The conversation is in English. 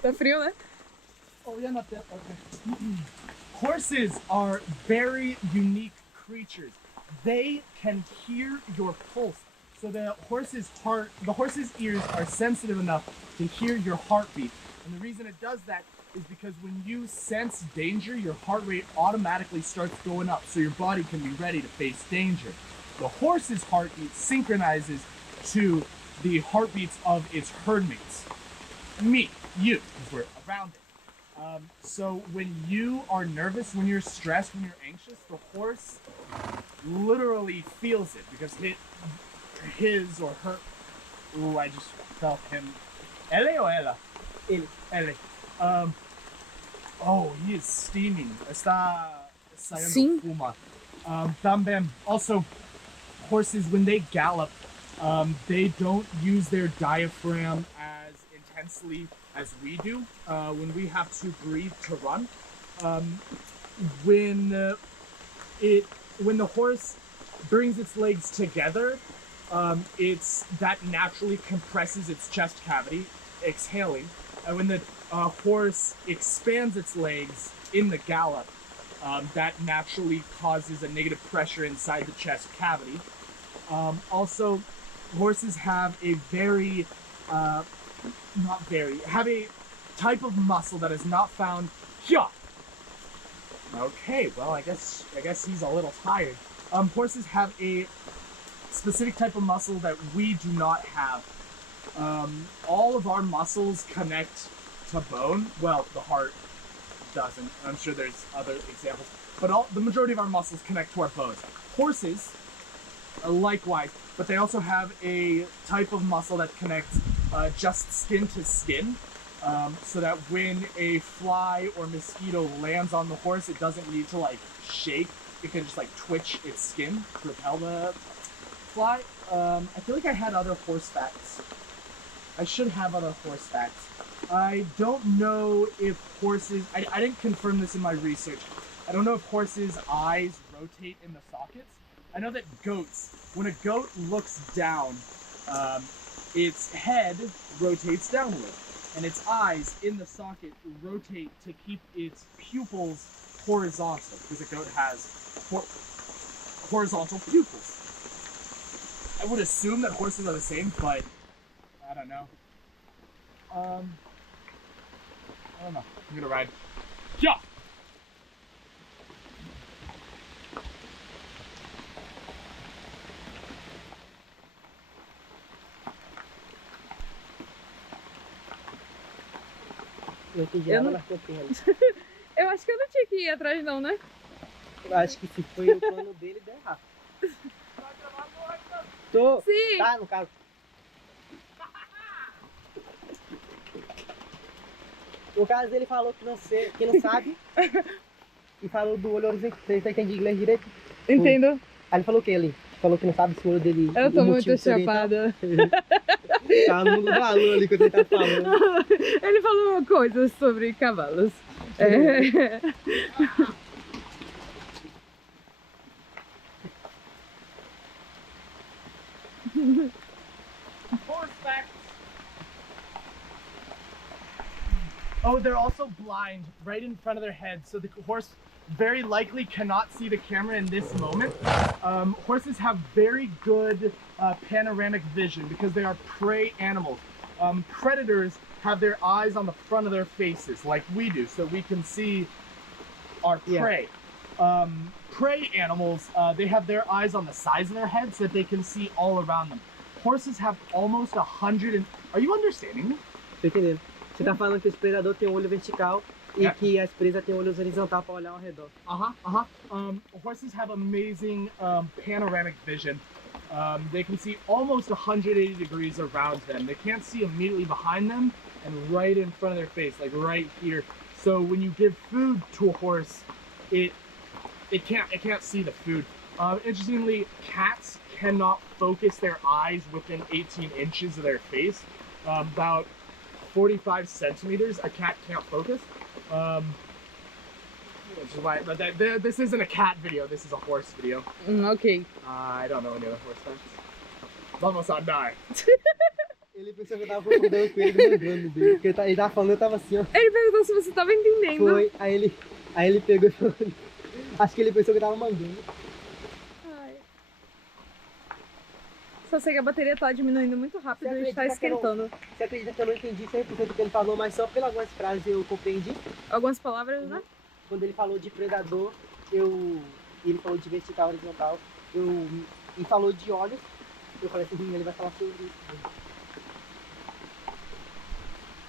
Tá frio, né? Oh yeah, not that. Okay. Horses are very unique creatures. They can hear your pulse. So the horse's ears are sensitive enough to hear your heartbeat. And the reason it does that is because when you sense danger, your heart rate automatically starts going up so your body can be ready to face danger. The horse's heartbeat synchronizes to the heartbeats of its herd mates. Me, you, because we're around it. So when you are nervous, when you're stressed, when you're anxious, the horse literally feels it because his or her. Ooh, I just felt him. Ele or ela? Ele. Oh, he is steaming. Está saindo fuma. Também. Also, horses, when they gallop, they don't use their diaphragm as intensely as we do when we have to breathe to run. When the horse brings its legs together, that naturally compresses its chest cavity, exhaling. And when the horse expands its legs in the gallop, that naturally causes a negative pressure inside the chest cavity. Also, horses have a have a type of muscle that is not found here. Okay, well, I guess he's a little tired. Horses have a specific type of muscle that we do not have. All of our muscles connect to bone. Well, the heart doesn't. I'm sure there's other examples, but the majority of our muscles connect to our bones. Horses, likewise, but they also have a type of muscle that connects just skin to skin, so that when a fly or mosquito lands on the horse, it doesn't need to like shake. It can just like twitch its skin to repel the fly. I feel like I had other horse facts. I should have other horse facts. I don't know if horses. I didn't confirm this in my research. I don't know if horses' eyes rotate in the sockets. I know that goats, when a goat looks down, its head rotates downward, and its eyes in the socket rotate to keep its pupils horizontal, because a goat has horizontal pupils. I would assume that horses are the same, but I don't know. I don't know. I'm gonna ride. Yeah! Eu acho que eu não tinha que ir atrás não, né? Eu acho que se foi o plano dele, deu errado. Tô. Sim. Tá no carro. O caso dele falou que não sabe. E falou do olho horizontal. Você entende inglês direito? Entendo. Aí ele falou o que ali? Falou que não sabe se o olho dele. Eu tô muito chapada. Tá no mundo da lua ali quando ele tá falando. Ele falou coisas sobre cavalos. Horseback. Oh, they're also blind right in front of their head, so the horse very likely cannot see the camera in this moment. Horses have very good panoramic vision because they are prey animals. Predators have their eyes on the front of their faces like we do, so we can see our prey. Yeah. Prey animals, they have their eyes on the sides of their head so that they can see all around them. Horses have almost 100 Are you understanding me? Tô entendendo. Você tá falando que o predador tem um olho vertical e que as presas têm olhos horizontal para olhar ao redor. Horses have amazing panoramic vision. They can see almost 180 degrees around them. They can't see immediately behind them and right in front of their face, like right here. So when you give food to a horse, it can't see the food. Interestingly, cats cannot focus their eyes within 18 inches of their face. About 45 centimeters, a cat can't focus. Which is why, but this isn't a cat video, this is a horse video. Okay. I don't know any other horse facts. Vamos a andar. Ele pensou que eu tava concordando com ele, mandando dele. Porque ele tava falando, eu tava assim, ó. Ele perguntou se você tava entendendo. Foi, aí ele pegou e falou. Acho que ele pensou que eu tava mandando. Ai. Só sei que a bateria tá diminuindo muito rápido e está esquentando. Você acredita que eu não entendi 100% do que ele falou, mas só pelas algumas frases eu compreendi? Algumas palavras, né? Quando ele falou de predador, ele falou de vertical, horizontal, e falou de olhos, eu falei assim, ele vai falar sobre isso.